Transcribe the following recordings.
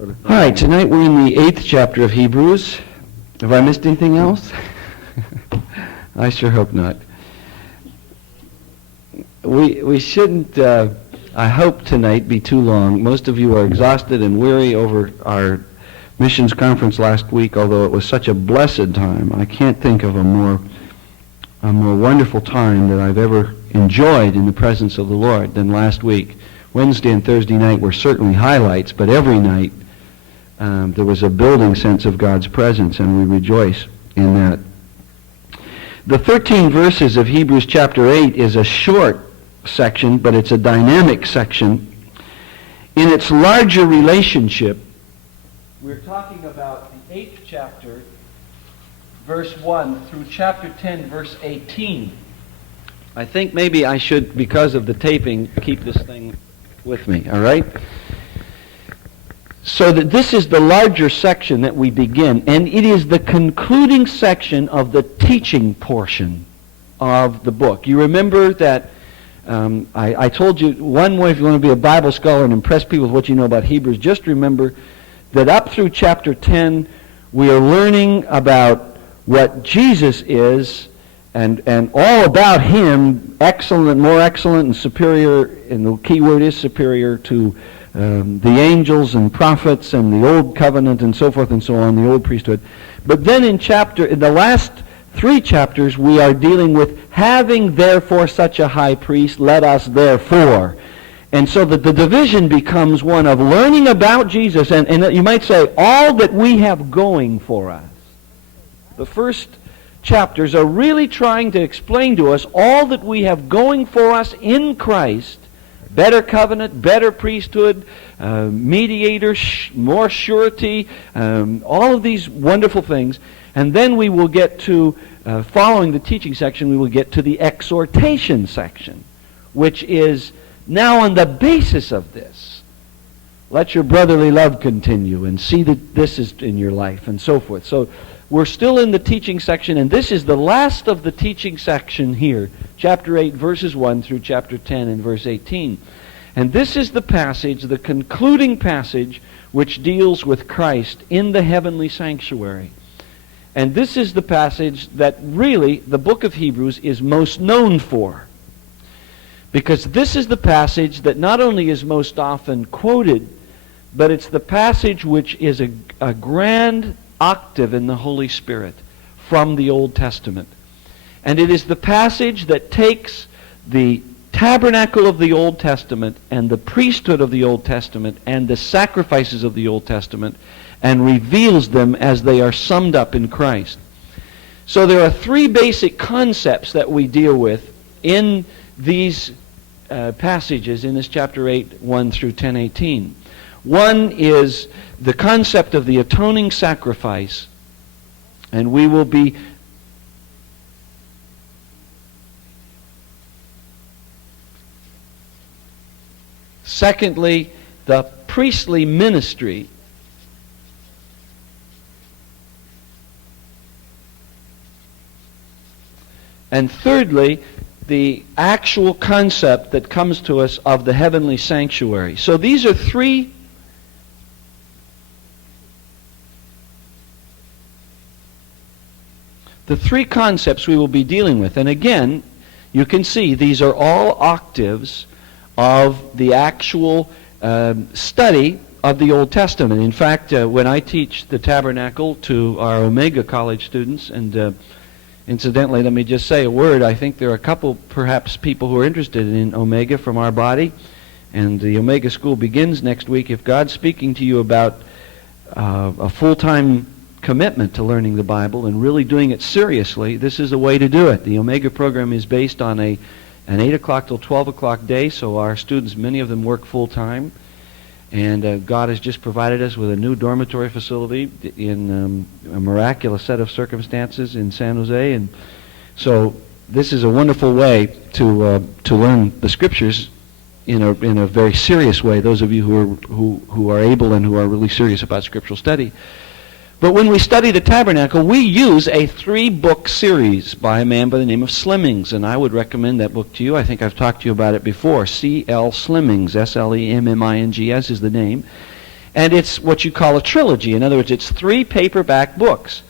sort of thing. All right, tonight we're in the 8th chapter of Hebrews. Have I missed anything else? I sure hope not. We shouldn't, I hope tonight, be too long. Most of you are exhausted and weary over our missions conference last week, although it was such a blessed time. I can't think of a more wonderful time that I've ever enjoyed in the presence of the Lord than last week. Wednesday and Thursday night were certainly highlights, but every night there was a building sense of God's presence, and we rejoice in that. The 13 verses of Hebrews chapter 8 is a short section, but it's a dynamic section. In its larger relationship, we're talking about the 8th chapter, verse 1, through chapter 10, verse 18. I think maybe I should, because of the taping, keep this thing with me, all right? So that this is the larger section that we begin, and it is the concluding section of the teaching portion of the book. You remember that I told you one way if you want to be a Bible scholar and impress people with what you know about Hebrews, just remember that up through chapter 10 we are learning about what Jesus is and all about Him, excellent, more excellent and superior, and the key word is superior to the angels and prophets and the old covenant and so forth and so on, the old priesthood. But then in the last 3 chapters, we are dealing with having therefore such a high priest, let us therefore. And so that the division becomes one of learning about Jesus, and you might say all that we have going for us. The first chapters are really trying to explain to us all that we have going for us in Christ. Better covenant, better priesthood, mediator, more surety, all of these wonderful things. And then we will get to, following the teaching section, we will get to the exhortation section, which is now on the basis of this. Let your brotherly love continue, and see that this is in your life, and so forth. So we're still in the teaching section, and this is the last of the teaching section here, chapter 8, verses 1 through chapter 10 and verse 18. And this is the passage, the concluding passage, which deals with Christ in the heavenly sanctuary. And this is the passage that really the book of Hebrews is most known for. Because this is the passage that not only is most often quoted, but it's the passage which is a grand octave in the Holy Spirit from the Old Testament. And it is the passage that takes the tabernacle of the Old Testament and the priesthood of the Old Testament and the sacrifices of the Old Testament and reveals them as they are summed up in Christ. So there are 3 basic concepts that we deal with in these passages in this chapter 8, 1 through 10:18. One is the concept of the atoning sacrifice, and we will be secondly, the priestly ministry. And thirdly, the actual concept that comes to us of the heavenly sanctuary. So these are 3 the 3 concepts we will be dealing with. And again, you can see these are all octaves of the actual study of the Old Testament. In fact, when I teach the tabernacle to our Omega College students, and incidentally, let me just say a word. I think there are a couple, perhaps, people who are interested in Omega from our body, and the Omega School begins next week. If God's speaking to you about a full-time commitment to learning the Bible and really doing it seriously, this is a way to do it. The Omega program is based on an 8 o'clock till 12 o'clock day, so our students, many of them work full-time. And God has just provided us with a new dormitory facility in a miraculous set of circumstances in San Jose. And so this is a wonderful way to learn the Scriptures in a very serious way, those of you who are able and who are really serious about scriptural study. But when we study the tabernacle, we use a 3-book series by a man by the name of Slimmings, and I would recommend that book to you. I think I've talked to you about it before. C.L. Slimmings, S-L-E-M-M-I-N-G-S is the name. And it's what you call a trilogy. In other words, it's 3 paperback books.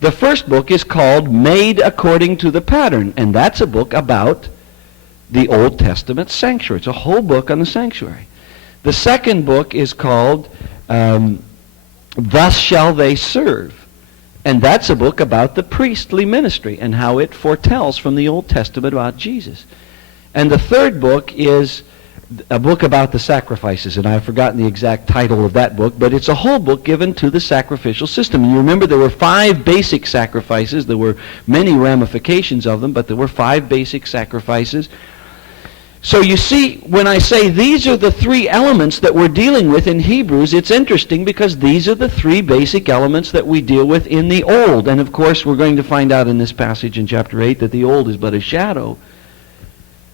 The first book is called Made According to the Pattern, and that's a book about the Old Testament sanctuary. It's a whole book on the sanctuary. The second book is called Thus Shall They Serve, and that's a book about the priestly ministry and how it foretells from the Old Testament about Jesus. And the third book is a book about the sacrifices, and I've forgotten the exact title of that book, but it's a whole book given to the sacrificial system. And you remember there were 5 basic sacrifices. There were many ramifications of them, but there were 5 basic sacrifices. So you see, when I say these are the 3 elements that we're dealing with in Hebrews, it's interesting because these are the 3 basic elements that we deal with in the Old. And of course, we're going to find out in this passage in chapter 8 that the Old is but a shadow.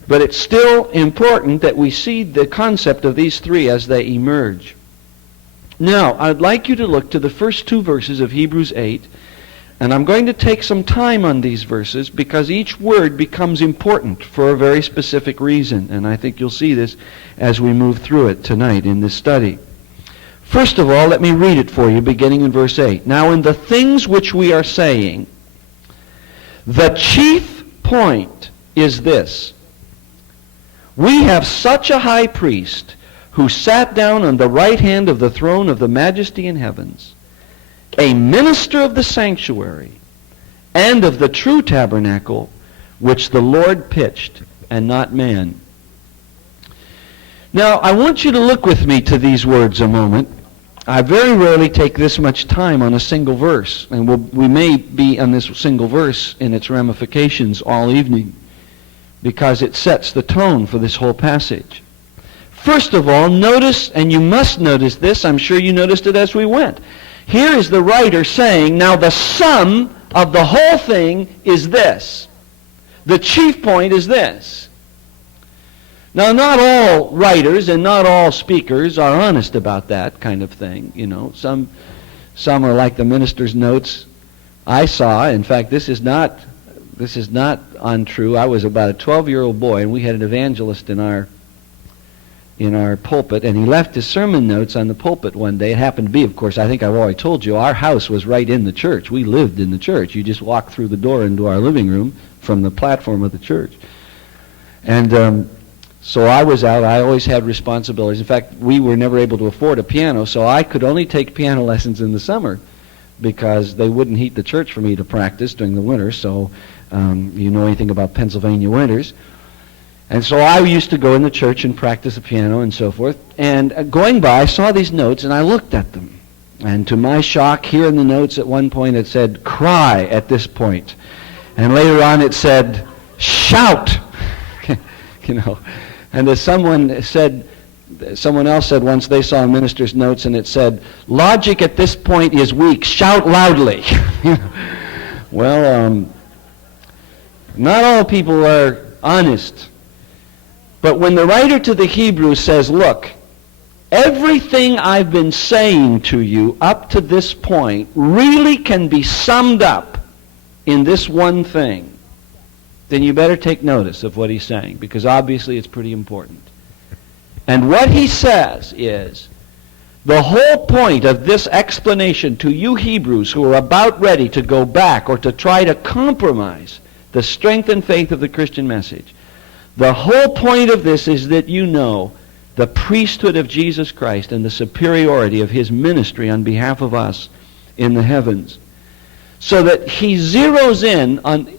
But it's still important that we see the concept of these 3 as they emerge. Now, I'd like you to look to the first 2 verses of Hebrews 8, and I'm going to take some time on these verses because each word becomes important for a very specific reason, and I think you'll see this as we move through it tonight in this study. First of all, let me read it for you, beginning in verse 8. Now, in the things which we are saying, the chief point is this: we have such a high priest who sat down on the right hand of the throne of the majesty in heavens, a minister of the sanctuary and of the true tabernacle, which the Lord pitched, and not man. Now, I want you to look with me to these words a moment. I very rarely take this much time on a single verse, and we may be on this single verse in its ramifications all evening, because it sets the tone for this whole passage. First of all, notice, and you must notice this, I'm sure you noticed it as we went. Here is the writer saying, now the sum of the whole thing is this. The chief point is this. Now, not all writers and not all speakers are honest about that kind of thing. You know, some are like the minister's notes I saw. In fact, this is not untrue. I was about a 12-year-old boy, and we had an evangelist in our pulpit, and he left his sermon notes on the pulpit one day. It happened to be, of course, I think I've already told you, our house was right in the church. We lived in the church. You just walked through the door into our living room from the platform of the church. And so I was out. I always had responsibilities. In fact, we were never able to afford a piano, so I could only take piano lessons in the summer because they wouldn't heat the church for me to practice during the winter. So you know anything about Pennsylvania winters. And so I used to go in the church and practice the piano and so forth. And going by, I saw these notes and I looked at them. And to my shock, here in the notes at one point it said, cry at this point. And later on it said, shout. You know. And as someone else said once, they saw a minister's notes and it said, logic at this point is weak. Shout loudly. Well, not all people are honest. But when the writer to the Hebrews says, look, everything I've been saying to you up to this point really can be summed up in this one thing, then you better take notice of what he's saying, because obviously it's pretty important. And what he says is, the whole point of this explanation to you Hebrews who are about ready to go back or to try to compromise the strength and faith of the Christian message, the whole point of this is that you know the priesthood of Jesus Christ and the superiority of his ministry on behalf of us in the heavens. So that he zeroes in on,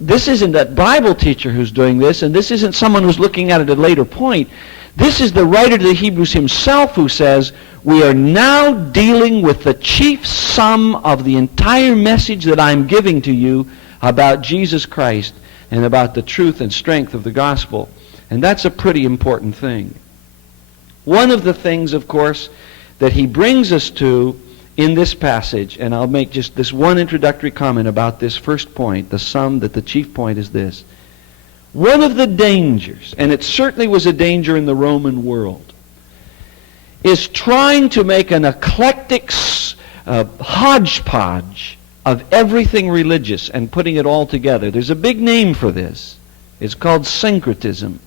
this isn't a Bible teacher who's doing this, and this isn't someone who's looking at it at a later point. This is the writer to the Hebrews himself who says, we are now dealing with the chief sum of the entire message that I'm giving to you about Jesus Christ and about the truth and strength of the gospel. And that's a pretty important thing. One of the things, of course, that he brings us to in this passage, and I'll make just this one introductory comment about this first point, the sum, that the chief point is this. One of the dangers, and it certainly was a danger in the Roman world, is trying to make an eclectic hodgepodge of everything religious and putting it all together. There's a big name for this. It's called syncretism.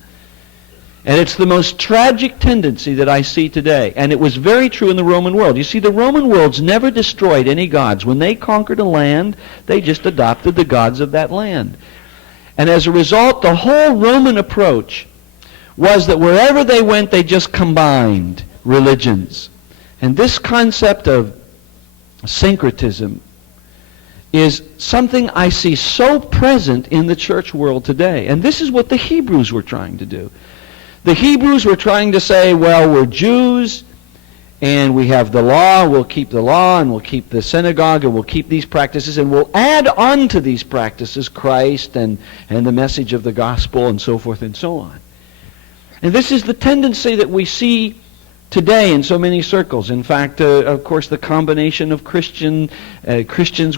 And it's the most tragic tendency that I see today. And it was very true in the Roman world. You see, the Roman worlds never destroyed any gods. When they conquered a land, they just adopted the gods of that land. And as a result, the whole Roman approach was that wherever they went, they just combined religions. And this concept of syncretism is something I see so present in the church world today. And this is what the Hebrews were trying to do. The Hebrews were trying to say, well, we're Jews, and we have the law, we'll keep the law, and we'll keep the synagogue, and we'll keep these practices, and we'll add on to these practices Christ and the message of the gospel, and so forth and so on. And this is the tendency that we see today in so many circles. In fact, of course, the combination of Christians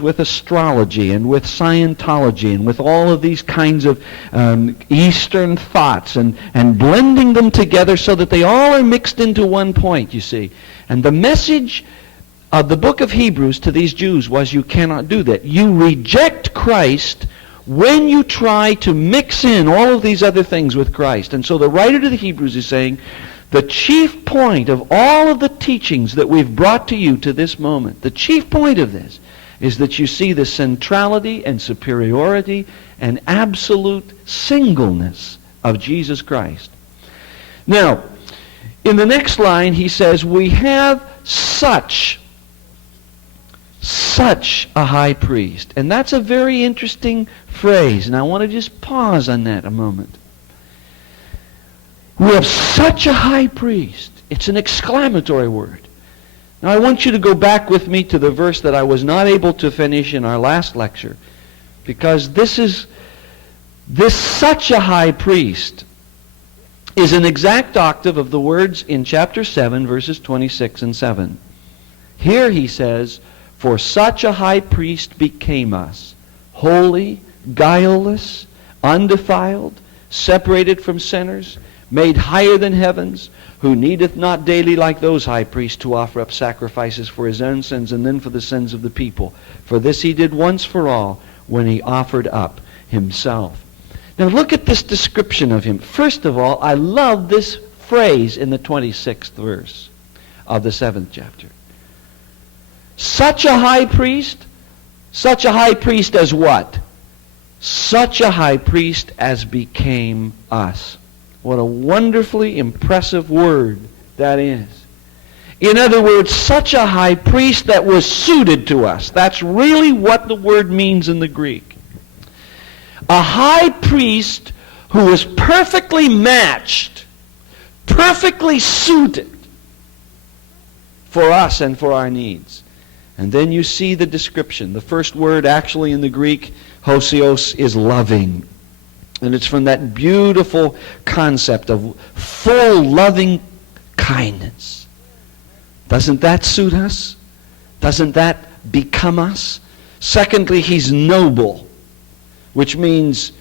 with astrology and with Scientology and with all of these kinds of Eastern thoughts and blending them together so that they all are mixed into one point, you see. And the message of the book of Hebrews to these Jews was, you cannot do that. You reject Christ when you try to mix in all of these other things with Christ. And so the writer to the Hebrews is saying, the chief point of all of the teachings that we've brought to you to this moment, the chief point of this is that you see the centrality and superiority and absolute singleness of Jesus Christ. Now, in the next line he says, we have such a high priest. And that's a very interesting phrase, and I want to just pause on that a moment. We have such a high priest. It's an exclamatory word. Now I want you to go back with me to the verse that I was not able to finish in our last lecture, because this such a high priest is an exact octave of the words in chapter 7, verses 26 and 7. Here he says, for such a high priest became us, holy, guileless, undefiled, separated from sinners, made higher than heavens, who needeth not daily like those high priests to offer up sacrifices for his own sins and then for the sins of the people. For this he did once for all when he offered up himself. Now look at this description of him. First of all, I love this phrase in the 26th verse of the 7th chapter. Such a high priest as what? Such a high priest as became us. What a wonderfully impressive word that is. In other words, such a high priest that was suited to us. That's really what the word means in the Greek. A high priest who was perfectly matched, perfectly suited for us and for our needs. And then you see the description. The first word actually in the Greek, hosios, is loving. And it's from that beautiful concept of full loving kindness. Doesn't that suit us? Doesn't that become us? Secondly, he's noble, which means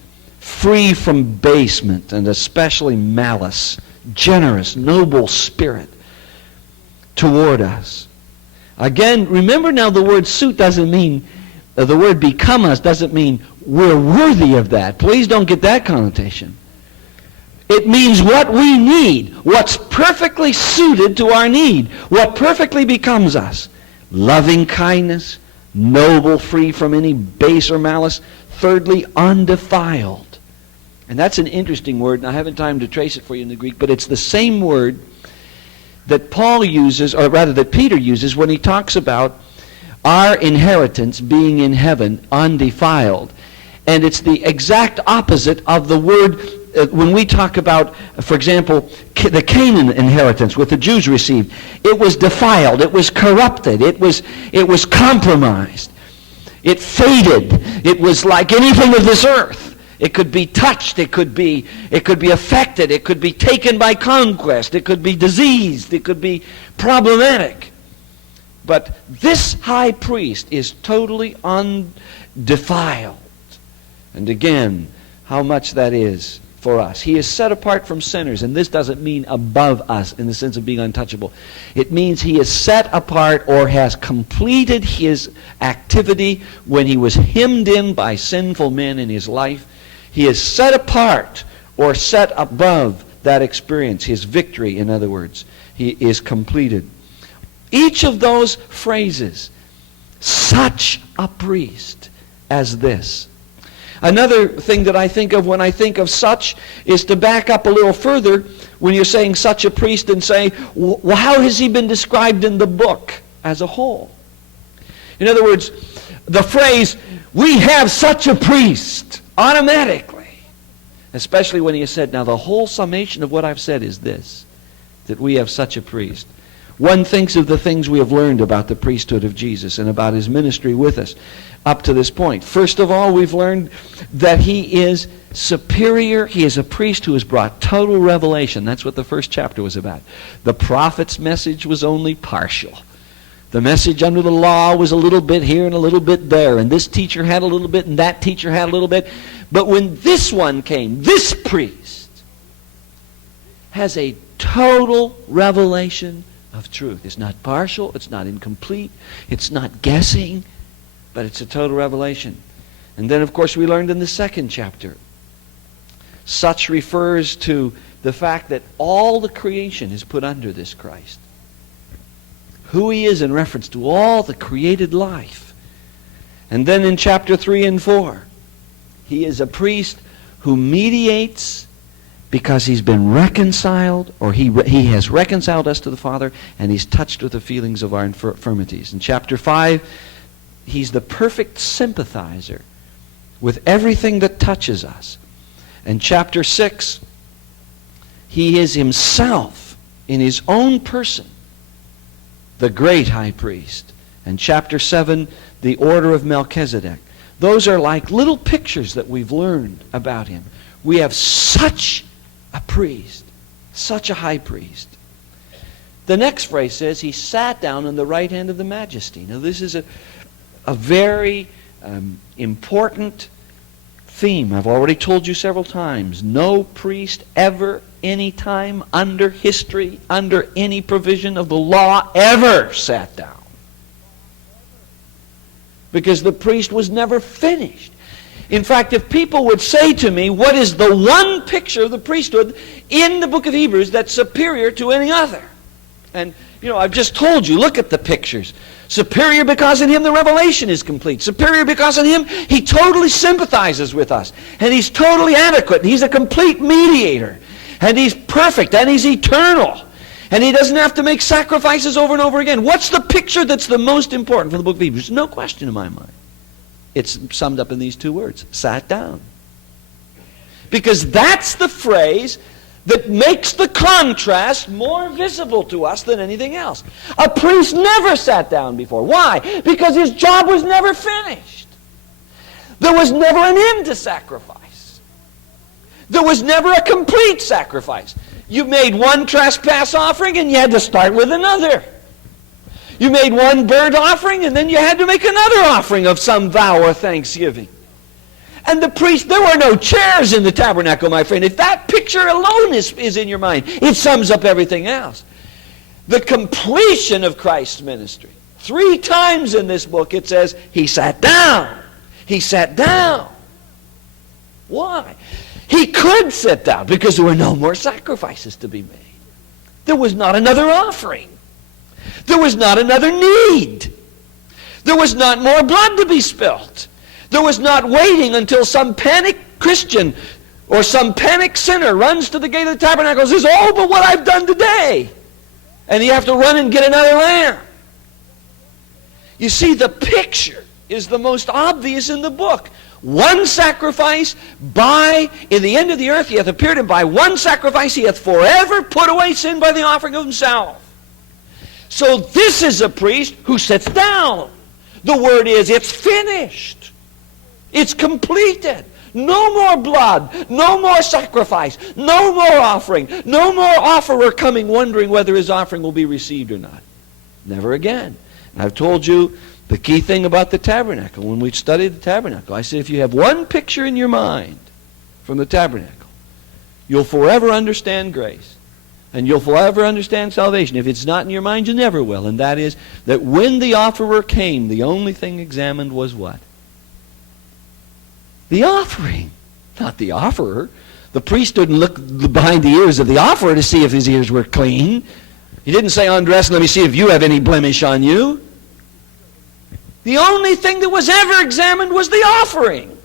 free from basement and especially malice. Generous, noble spirit toward us. Again, remember now the word suit doesn't mean, the word become us doesn't mean we're worthy of that. Please don't get that connotation. It means what we need, what's perfectly suited to our need, what perfectly becomes us. Loving kindness, noble, free from any base or malice. Thirdly, undefiled. And that's an interesting word, and I haven't time to trace it for you in the Greek, but it's the same word that Paul uses, or rather that Peter uses when he talks about our inheritance being in heaven undefiled. And it's the exact opposite of the word when we talk about, for example, the Canaan inheritance which the Jews received. It was defiled, it was corrupted, it was compromised, it faded, it was like anything of this earth. It could be touched, it could be affected, it could be taken by conquest, it could be diseased, it could be problematic. But this high priest is totally undefiled. And again, how much that is for us. He is set apart from sinners, and this doesn't mean above us in the sense of being untouchable. It means he is set apart or has completed his activity when he was hemmed in by sinful men in his life. He is set apart or set above that experience. His victory, in other words, he is completed. Each of those phrases, such a priest as this. Another thing that I think of when I think of such is to back up a little further when you're saying such a priest and say, well, how has he been described in the book as a whole? In other words, the phrase, we have such a priest, automatically, especially when he has said, now the whole summation of what I've said is this, that we have such a priest. One thinks of the things we have learned about the priesthood of Jesus and about his ministry with us up to this point. First of all, we've learned that he is superior. He is a priest who has brought total revelation. That's what the first chapter was about. The prophet's message was only partial. The message under the law was a little bit here and a little bit there, and this teacher had a little bit and that teacher had a little bit. But when this one came, this priest has a total revelation of truth. It's not partial, it's not incomplete, it's not guessing, but it's a total revelation. And then, of course, we learned in the second chapter, such refers to the fact that all the creation is put under this Christ. Who he is in reference to all the created life. And then in chapter 3 and 4, he is a priest who mediates because he's been reconciled, or he has reconciled us to the Father, and he's touched with the feelings of our infirmities. In chapter 5, he's the perfect sympathizer with everything that touches us. And chapter 6, he is himself, in his own person, the great high priest. And chapter 7, the order of Melchizedek. Those are like little pictures that we've learned about him. We have such a priest, such a high priest. The next phrase says, he sat down on the right hand of the majesty. Now this is a very important theme. I've already told you several times, no priest ever, any time, under history, under any provision of the law, ever sat down. Because the priest was never finished. In fact, if people would say to me, what is the one picture of the priesthood in the book of Hebrews that's superior to any other? And, I've just told you, look at the pictures. Superior because in him the revelation is complete. Superior because in him he totally sympathizes with us. And he's totally adequate. And he's a complete mediator. And he's perfect. And he's eternal. And he doesn't have to make sacrifices over and over again. What's the picture that's the most important for the book of Hebrews? No question in my mind. It's summed up in these two words, sat down. Because that's the phrase that makes the contrast more visible to us than anything else. A priest never sat down before. Why? Because his job was never finished. There was never an end to sacrifice. There was never a complete sacrifice. You made one trespass offering and you had to start with another. You made one burnt offering and then you had to make another offering of some vow or thanksgiving. And the priest, there were no chairs in the tabernacle, my friend. If that picture alone is in your mind, it sums up everything else. The completion of Christ's ministry. 3 times in this book it says, he sat down. He sat down. Why? He could sit down because there were no more sacrifices to be made. There was not another offering. There was not another need. There was not more blood to be spilt. There was not waiting until some panicked Christian or some panicked sinner runs to the gate of the tabernacle and says, oh, but what I've done today. And you have to run and get another lamb. You see, the picture is the most obvious in the book. One sacrifice in the end of the earth, he hath appeared, and by one sacrifice he hath forever put away sin by the offering of himself. So this is a priest who sits down. The word is, it's finished. It's completed. No more blood. No more sacrifice. No more offering. No more offerer coming wondering whether his offering will be received or not. Never again. And I've told you the key thing about the tabernacle. When we studied the tabernacle, I said if you have one picture in your mind from the tabernacle, you'll forever understand grace. And you'll forever understand salvation. If it's not in your mind, you never will. And that is that when the offerer came, the only thing examined was what? The offering, not the offerer. The priest didn't look behind the ears of the offerer to see if his ears were clean. He didn't say, undress and let me see if you have any blemish on you. The only thing that was ever examined was the offering.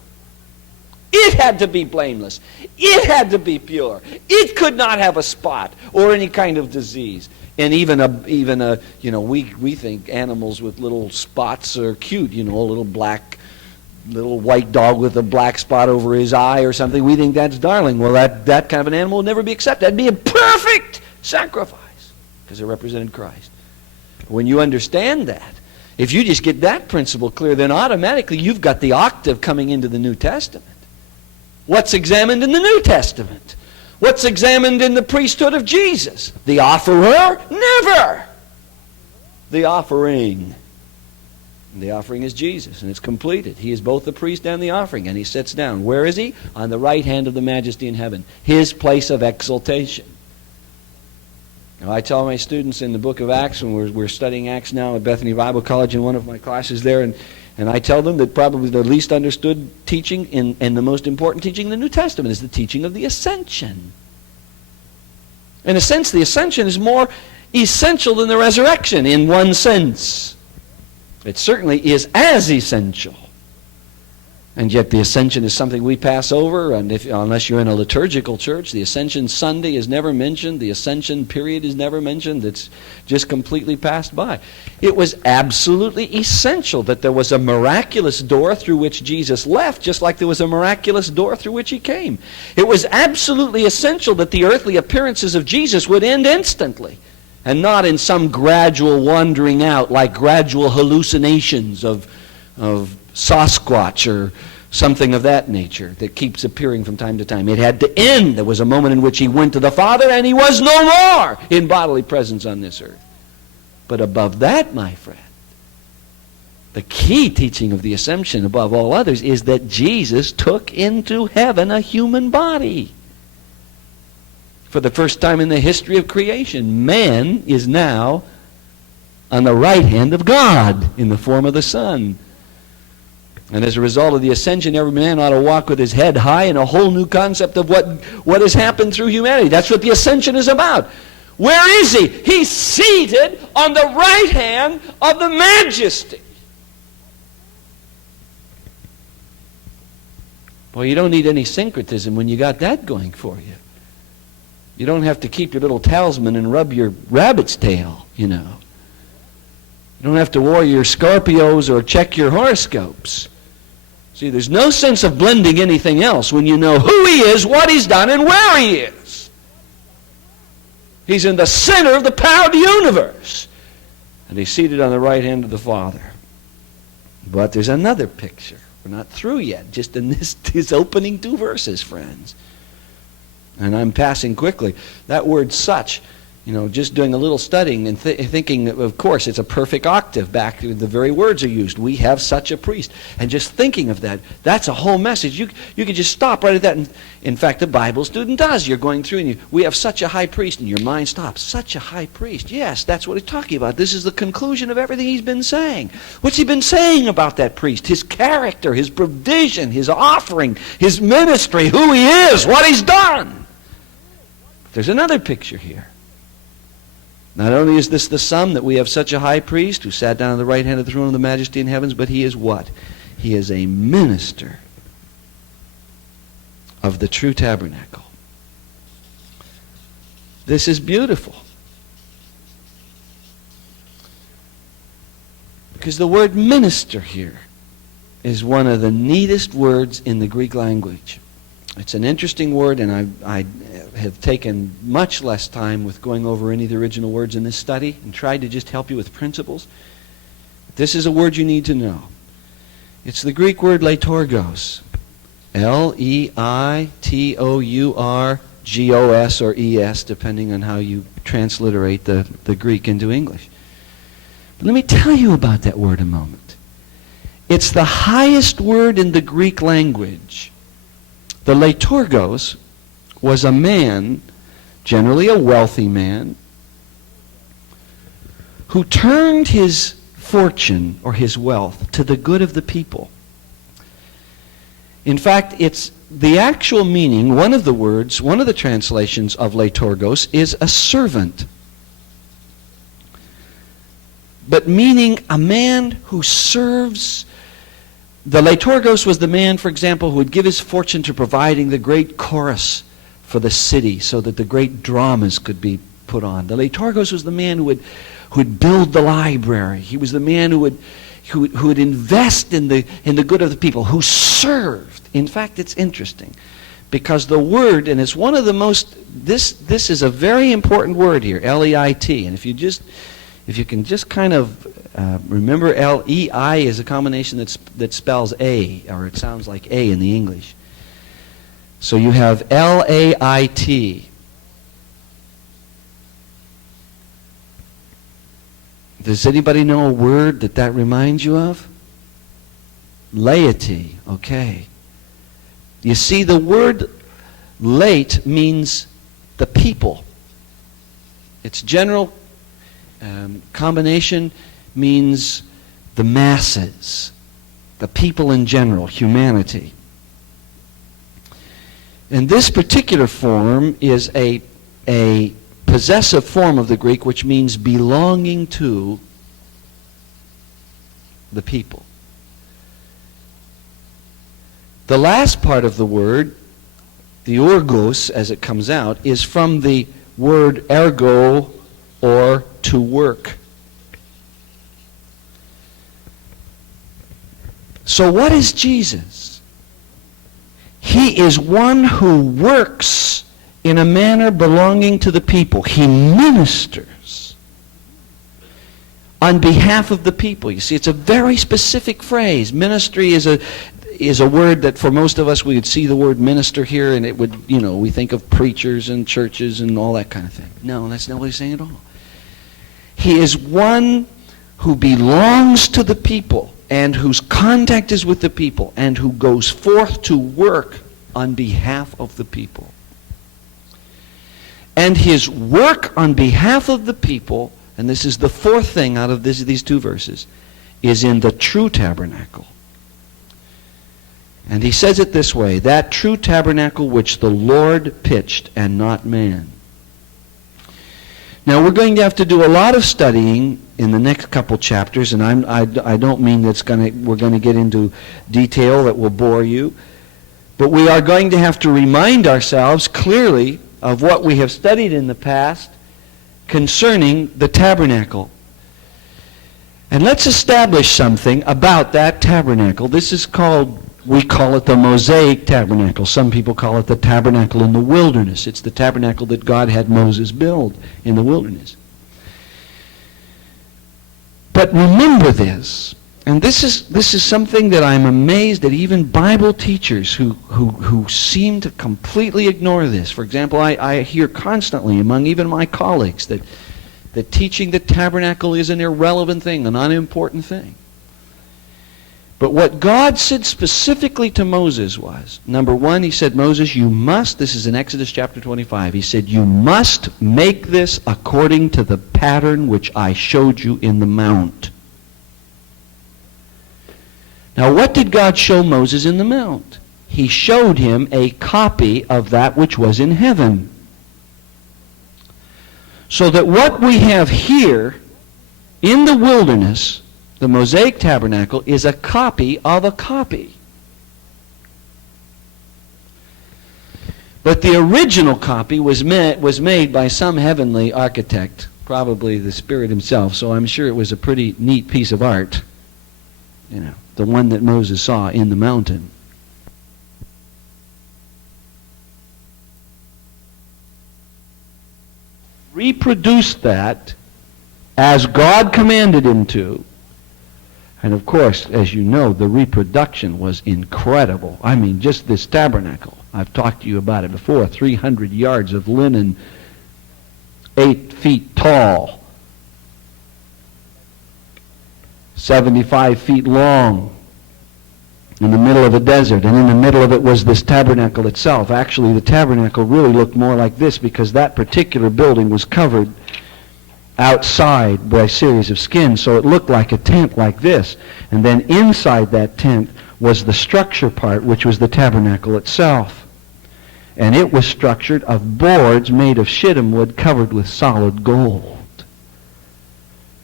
It had to be blameless. It had to be pure. It could not have a spot or any kind of disease. And even a we think animals with little spots are cute, a little white dog with a black spot over his eye or something. We think that's darling. Well, that kind of an animal will never be accepted. That'd be a perfect sacrifice because it represented Christ. When you understand that, if you just get that principle clear, then automatically you've got the octave coming into the New Testament. What's examined in the New Testament? What's examined in the priesthood of Jesus? The offerer? Never! The offering. And the offering is Jesus, and it's completed. He is both the priest and the offering, and he sits down. Where is he? On the right hand of the Majesty in heaven. His place of exaltation. Now, I tell my students in the book of Acts, when we're studying Acts now at Bethany Bible College in one of my classes there, and I tell them that probably the least understood teaching and the most important teaching in the New Testament is the teaching of the ascension. In a sense, the ascension is more essential than the resurrection in one sense. It certainly is as essential. And yet the ascension is something we pass over, and unless you're in a liturgical church, the Ascension Sunday is never mentioned, the Ascension period is never mentioned, it's just completely passed by. It was absolutely essential that there was a miraculous door through which Jesus left, just like there was a miraculous door through which he came. It was absolutely essential that the earthly appearances of Jesus would end instantly, and not in some gradual wandering out, like gradual hallucinations of Sasquatch or something of that nature that keeps appearing from time to time. It had to end. There was a moment in which he went to the Father and he was no more in bodily presence on this earth. But above that, my friend, the key teaching of the Ascension above all others is that Jesus took into heaven a human body. For the first time in the history of creation, man is now on the right hand of God in the form of the Son. And as a result of the ascension, every man ought to walk with his head high in a whole new concept of what has happened through humanity. That's what the ascension is about. Where is he? He's seated on the right hand of the Majesty. Well, you don't need any syncretism when you got that going for you. You don't have to keep your little talisman and rub your rabbit's tail, You don't have to wear your Scorpios or check your horoscopes. See, there's no sense of blending anything else when you know who he is, what he's done, and where he is. He's in the center of the power of the universe. And he's seated on the right hand of the Father. But there's another picture. We're not through yet, just in his opening two verses, friends. And I'm passing quickly. That word such, just doing a little studying and thinking, of course, it's a perfect octave. Back, the very words are used. We have such a priest. And just thinking of that, that's a whole message. You could just stop right at that. And in fact, the Bible student does. You're going through and we have such a high priest, and your mind stops. Such a high priest. Yes, that's what he's talking about. This is the conclusion of everything he's been saying. What's he been saying about that priest? His character, his provision, his offering, his ministry, who he is, what he's done. There's another picture here. Not only is this the sum that we have such a high priest who sat down on the right hand of the throne of the Majesty in heavens, but he is what? He is a minister of the true tabernacle. This is beautiful. Because the word minister here is one of the neatest words in the Greek language. It's an interesting word, and I have taken much less time with going over any of the original words in this study and tried to just help you with principles. This is a word you need to know. It's the Greek word leitorgos. L-E-I-T-O-U-R-G-O-S or E-S, depending on how you transliterate the Greek into English. But let me tell you about that word a moment. It's the highest word in the Greek language. The leitorgos was a man, generally a wealthy man, who turned his fortune or his wealth to the good of the people. In fact, it's the actual meaning, one of the words, one of the translations of leitorgos is a servant. But meaning a man who serves. The leitorgos was the man, for example, who would give his fortune to providing the great chorus for the city so that the great dramas could be put on. The leitorgos was the man who would build the library. He was the man who would invest in the good of the people, who served. In fact, it's interesting because the word, and it's one of the most, this is a very important word here, L-E-I-T. And if you can just kind of remember, L-E-I is a combination that spells A, or it sounds like A in the English. So you have L-A-I-T. Does anybody know a word that reminds you of? Laity. Okay. You see, the word late means the people. Its general combination means the masses, the people in general, humanity. And this particular form is a possessive form of the Greek, which means belonging to the people. The last part of the word, the orgos, as it comes out, is from the word ergo, or to work. So what is Jesus? He is one who works in a manner belonging to the people. He ministers on behalf of the people. You see, it's a very specific phrase. Ministry is a word that for most of us, we would see the word minister here and it would, we think of preachers and churches and all that kind of thing. No, that's not what he's saying at all. He is one who belongs to the people and whose contact is with the people and who goes forth to work on behalf of the people. And his work on behalf of the people, and this is the fourth thing out of these two verses, is in the true tabernacle. And he says it this way, that true tabernacle which the Lord pitched and not man. Now we're going to have to do a lot of studying in the next couple chapters, and I don't mean we're going to get into detail that will bore you, but we are going to have to remind ourselves clearly of what we have studied in the past concerning the tabernacle. And let's establish something about that tabernacle. This is we call it the Mosaic tabernacle. Some people call it the tabernacle in the wilderness. It's the tabernacle that God had Moses build in the wilderness. But remember this, and this is something that I'm amazed that even Bible teachers who seem to completely ignore this. For example, I hear constantly among even my colleagues that teaching the tabernacle is an irrelevant thing, an unimportant thing. But what God said specifically to Moses was, number one, he said, Moses, you must, this is in Exodus chapter 25, he said, you must make this according to the pattern which I showed you in the mount. Now, what did God show Moses in the mount? He showed him a copy of that which was in heaven. So that what we have here in the wilderness, the Mosaic tabernacle, is a copy of a copy. But the original copy was made by some heavenly architect, probably the Spirit himself, so I'm sure it was a pretty neat piece of art. The one that Moses saw in the mountain. Reproduced that as God commanded him to. And of course, as you know, the reproduction was incredible. I mean, just this tabernacle. I've talked to you about it before. 300 yards of linen, 8 feet tall, 75 feet long, in the middle of a desert. And in the middle of it was this tabernacle itself. Actually, the tabernacle really looked more like this because that particular building was covered outside by a series of skins, so it looked like a tent like this. And then inside that tent was the structure part, which was the tabernacle itself. And it was structured of boards made of shittim wood covered with solid gold.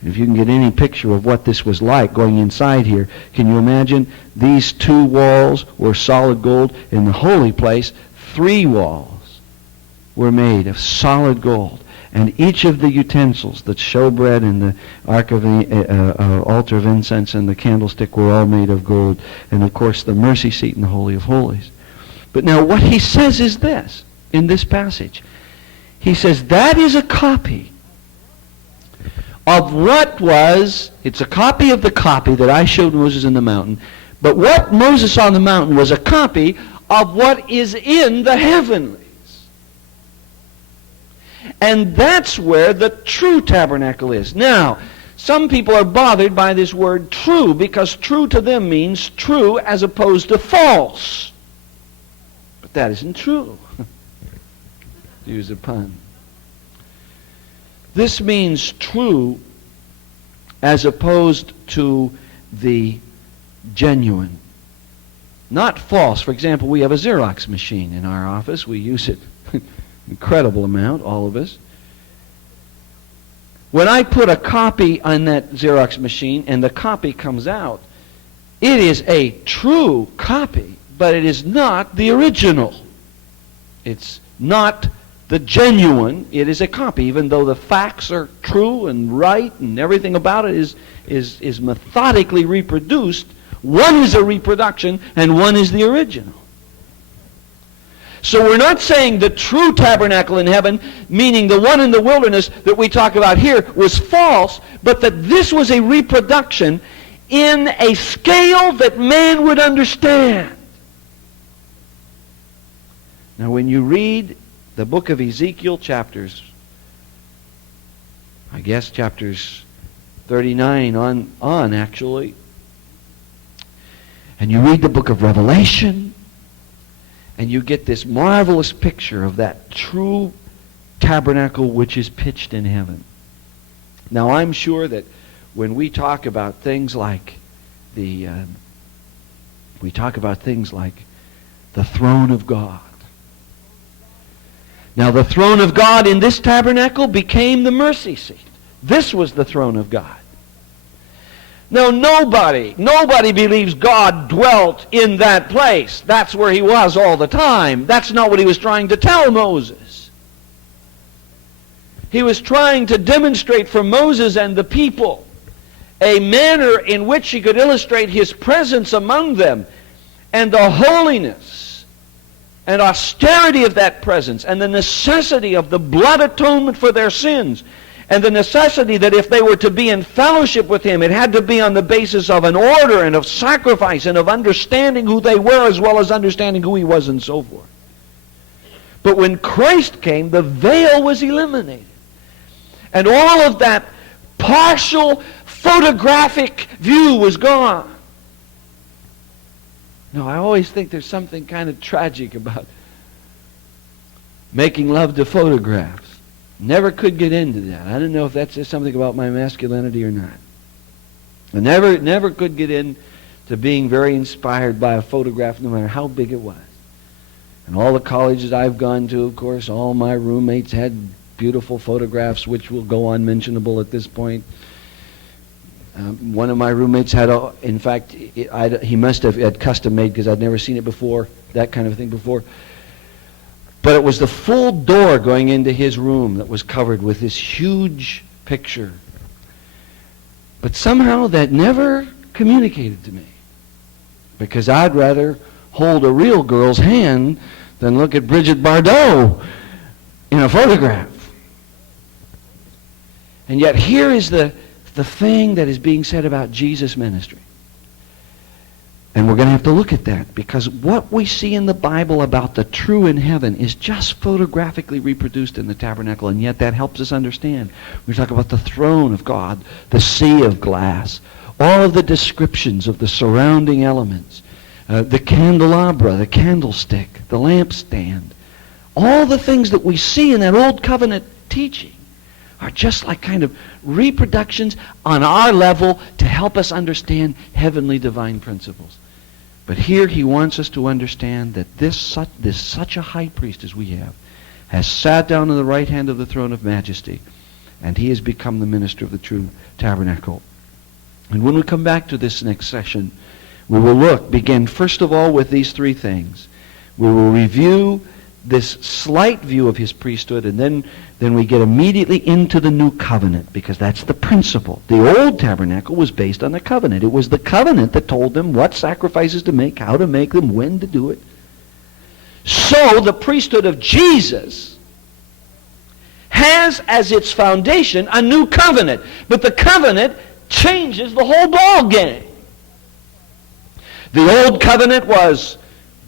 If you can get any picture of what this was like going inside here, can you imagine these 2 walls were solid gold? In the holy place, 3 walls were made of solid gold. And each of the utensils, the showbread and the ark of the altar of incense and the candlestick were all made of gold. And of course the mercy seat and the Holy of Holies. But now what he says is this, in this passage. He says that is a copy of what was, it's a copy of the copy that I showed Moses in the mountain, but what Moses saw on the mountain was a copy of what is in the heavenlies. And that's where the true tabernacle is. Now, some people are bothered by this word true, because true to them means true as opposed to false. But that isn't true. To use a pun. This means true as opposed to the genuine. Not false. For example, we have a Xerox machine in our office. We use it an incredible amount, all of us. When I put a copy on that Xerox machine and the copy comes out, it is a true copy, but it is not the original. It's not the genuine. It is a copy, even though the facts are true and right and everything about it is methodically reproduced. One is a reproduction and one is the original. So we're not saying the true tabernacle in heaven, meaning the one in the wilderness that we talk about here, was false, but that this was a reproduction in a scale that man would understand. Now when you read the book of Ezekiel, chapters 39 on actually, and you read the book of Revelation, and you get this marvelous picture of that true tabernacle which is pitched in heaven. Now I'm sure that when we talk about things like the throne of God. Now the throne of God in this tabernacle became the mercy seat. This was the throne of God. Now nobody believes God dwelt in that place. That's where he was all the time. That's not what he was trying to tell Moses. He was trying to demonstrate for Moses and the people a manner in which he could illustrate his presence among them and the holiness and austerity of that presence and the necessity of the blood atonement for their sins and the necessity that if they were to be in fellowship with him, it had to be on the basis of an order and of sacrifice and of understanding who they were as well as understanding who he was and so forth. But when Christ came, the veil was eliminated. And all of that partial photographic view was gone. No, I always think there's something kind of tragic about making love to photographs. Never could get into that. I don't know if that says something about my masculinity or not. I never could get into being very inspired by a photograph, no matter how big it was. And all the colleges I've gone to, of course, all my roommates had beautiful photographs, which will go unmentionable at this point. One of my roommates had, in fact, he must have had custom made because I'd never seen it before, that kind of thing before. But it was the full door going into his room that was covered with this huge picture. But somehow that never communicated to me. Because I'd rather hold a real girl's hand than look at Brigitte Bardot in a photograph. And yet here is the thing that is being said about Jesus' ministry. And we're going to have to look at that, because what we see in the Bible about the true in heaven is just photographically reproduced in the tabernacle, and yet that helps us understand. We talk about the throne of God, the sea of glass, all of the descriptions of the surrounding elements, the candelabra, the candlestick, the lampstand, all the things that we see in that old covenant teaching are just like kind of reproductions on our level to help us understand heavenly divine principles. But here he wants us to understand that this such a high priest as we have has sat down on the right hand of the throne of majesty, and he has become the minister of the true tabernacle. And when we come back to this next session, we will begin first of all with these three things. We will review this slight view of his priesthood, and then we get immediately into the new covenant, because that's the principle. The old tabernacle was based on the covenant. It was the covenant that told them what sacrifices to make, how to make them, when to do it. So the priesthood of Jesus has as its foundation a new covenant. But the covenant changes the whole ball game. The old covenant was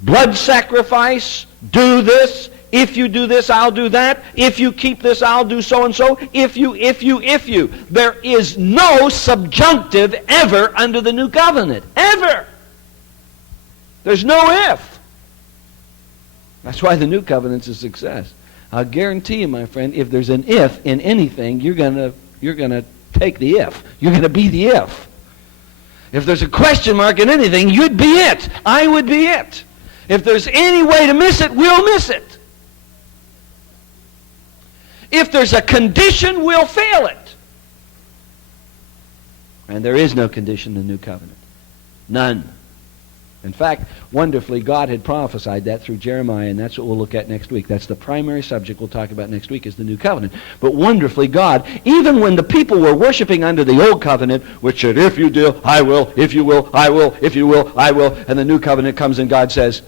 blood sacrifice, do this, if you do this, I'll do that, if you keep this, I'll do so and so, if you. There is no subjunctive ever under the new covenant. Ever. There's no if. That's why the new covenant's a success. I'll guarantee you, my friend, if there's an if in anything, you're gonna take the if. You're gonna be the if. If there's a question mark in anything, you'd be it. I would be it. If there's any way to miss it, we'll miss it. If there's a condition, we'll fail it. And there is no condition in the new covenant. None. In fact, wonderfully, God had prophesied that through Jeremiah, and that's what we'll look at next week. That's the primary subject we'll talk about next week, is the new covenant. But wonderfully, God, even when the people were worshiping under the old covenant, which said, if you do, I will, if you will, I will, if you will, I will, and the new covenant comes and God says,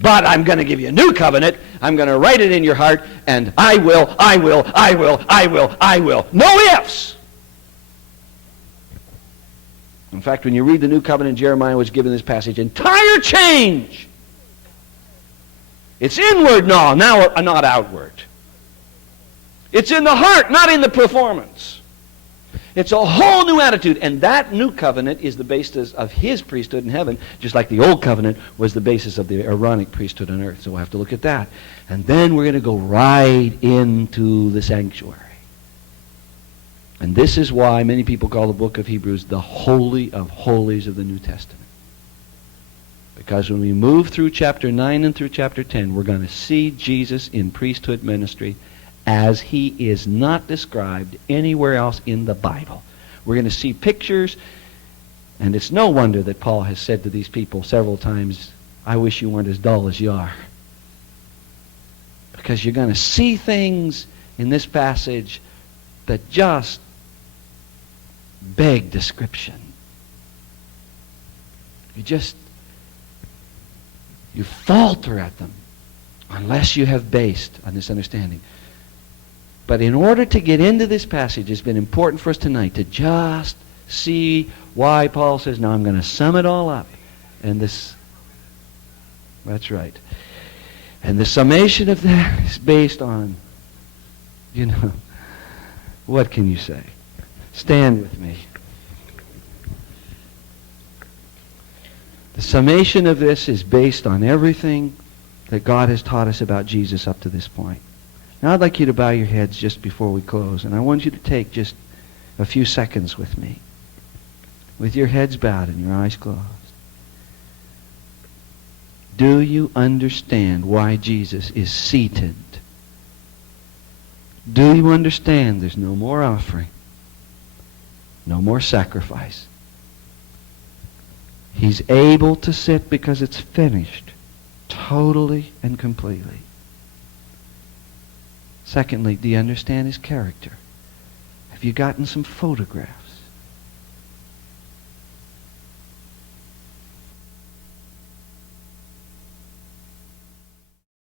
but I'm going to give you a new covenant, I'm going to write it in your heart, and I will, I will, I will, I will, I will. No ifs! In fact, when you read the New Covenant, Jeremiah was given this passage, entire change. It's inward now, not outward. It's in the heart, not in the performance. It's a whole new attitude, and that new covenant is the basis of his priesthood in heaven, just like the old covenant was the basis of the Aaronic priesthood on earth. So we'll have to look at that. And then we're going to go right into the sanctuary. And this is why many people call the book of Hebrews the Holy of Holies of the New Testament. Because when we move through chapter 9 and through chapter 10, we're going to see Jesus in priesthood ministry as he is not described anywhere else in the Bible. We're going to see pictures, and it's no wonder that Paul has said to these people several times, I wish you weren't as dull as you are. Because you're going to see things in this passage that just beg description. You falter at them unless you have based on this understanding. But in order to get into this passage, it's been important for us tonight to just see why Paul says, now I'm going to sum it all up. And that's right. And the summation of that is based on, what can you say? Stand with me. The summation of this is based on everything that God has taught us about Jesus up to this point. Now I'd like you to bow your heads just before we close, and I want you to take just a few seconds with me, with your heads bowed and your eyes closed. Do you understand why Jesus is seated? Do you understand there's no more offering? No more sacrifice. He's able to sit because it's finished, totally and completely. Secondly, do you understand his character? Have you gotten some photographs